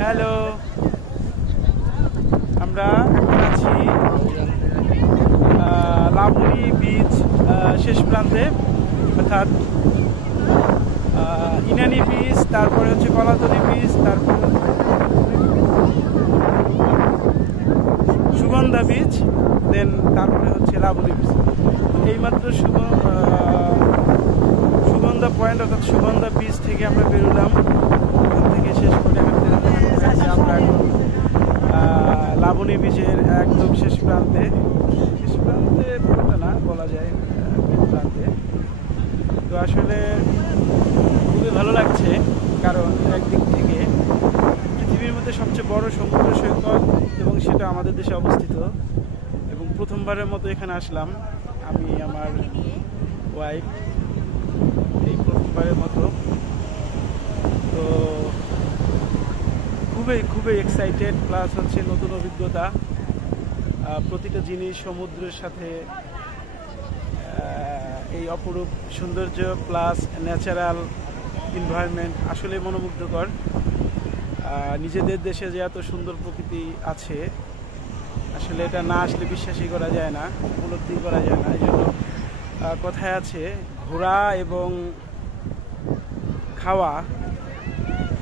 Hello, আমরা আছি Laboni beach শেষ প্রান্তে, অর্থাৎ ইনানি বিচ, তারপরে হচ্ছে কলাতলি বিচ, তারপর সুগন্ধা বিচ, দেন তারপরে হচ্ছে লাবণী বিচ। এইমাত্র সুগন্ধা পয়েন্ট অর্থাৎ সুগন্ধা বিচ থেকে আমরা বেরোলাম। ওখান থেকে শেষ করে হাঁটতে হাঁটতে আমরা এখন লাবণী বিচের একদম শেষ প্রান্তে পুরোটা না বলা যায় প্রান্তে। তো আসলে খুবই ভালো লাগছে, কারণ একদিক থেকে পৃথিবীর মধ্যে সবচেয়ে বড় সমুদ্র সৈকত এবং সেটা আমাদের দেশে অবস্থিত। এবং প্রথমবারের মতো এখানে আসলাম আমি, আমার ওয়াইফ, এই প্রথমবারের মতো। তো খুবই এক্সাইটেড, প্লাস হচ্ছে নতুন অভিজ্ঞতা। প্রতিটা জিনিস সমুদ্রের সাথে এই অপরূপ সৌন্দর্য প্লাস ন্যাচারাল এনভায়রনমেন্ট আসলে মনোমুগ্ধকর। নিজেদের দেশে যে এত সুন্দর প্রকৃতি আছে, আসলে এটা না আসলে বিশ্বাসই করা যায় না, উপলব্ধি করা যায় না। এই জন্য কথায় আছে, ঘোরা এবং খাওয়া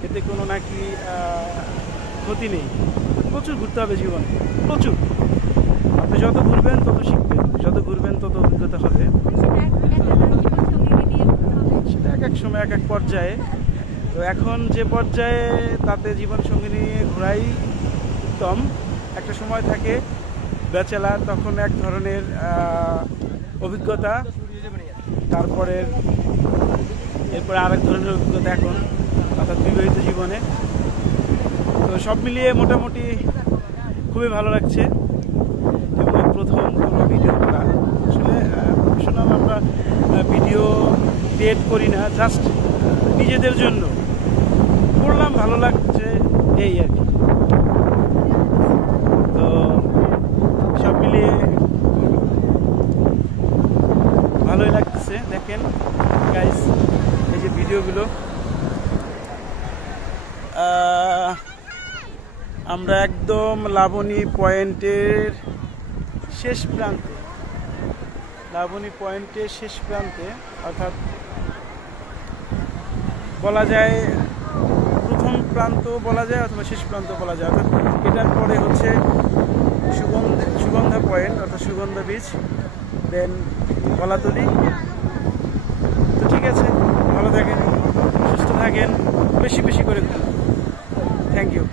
এতে কোনো নাকি ক্ষতি নেই। প্রচুর ঘুরতে হবে জীবনে, প্রচুর। আপনি যত ঘুরবেন তত শিখবেন, যত ঘুরবেন তত অভিজ্ঞতা হবে। সেটা এক সময় এক পর্যায়ে। তো এখন যে পর্যায়ে তাতে জীবন সঙ্গী নিয়ে ঘোরাই উত্তম। একটা সময় থাকে ব্যাচেলার, তখন এক ধরনের অভিজ্ঞতা, এরপরে আরেক ধরনের অভিজ্ঞতা এখন, অর্থাৎ বিবাহিত জীবনে। তো সব মিলিয়ে মোটামুটি খুবই ভালো লাগছে। এবং প্রথম কোনো ভিডিও করা, আসলে প্রফেশনাল আমরা ভিডিও ক্রিয়েট করি না, জাস্ট নিজেদের জন্য করলাম, ভালো লাগছে এই আর কি। তো সব মিলিয়ে ভালোই লাগছে। দেখেন গাইস, এই যে ভিডিওগুলো আমরা একদম লাবণী পয়েন্টের শেষ প্রান্তে, অর্থাৎ বলা যায় প্রথম প্রান্ত বলা যায় অথবা শেষ প্রান্ত বলা যায়। অর্থাৎ এটার পরে হচ্ছে সুগন্ধা পয়েন্ট অর্থাৎ সুগন্ধা বিচ, দেন কলাতলি। তো ঠিক আছে, ভালো থাকেন, সুস্থ থাকেন, বেশি করে ঘুরুন। Thank you.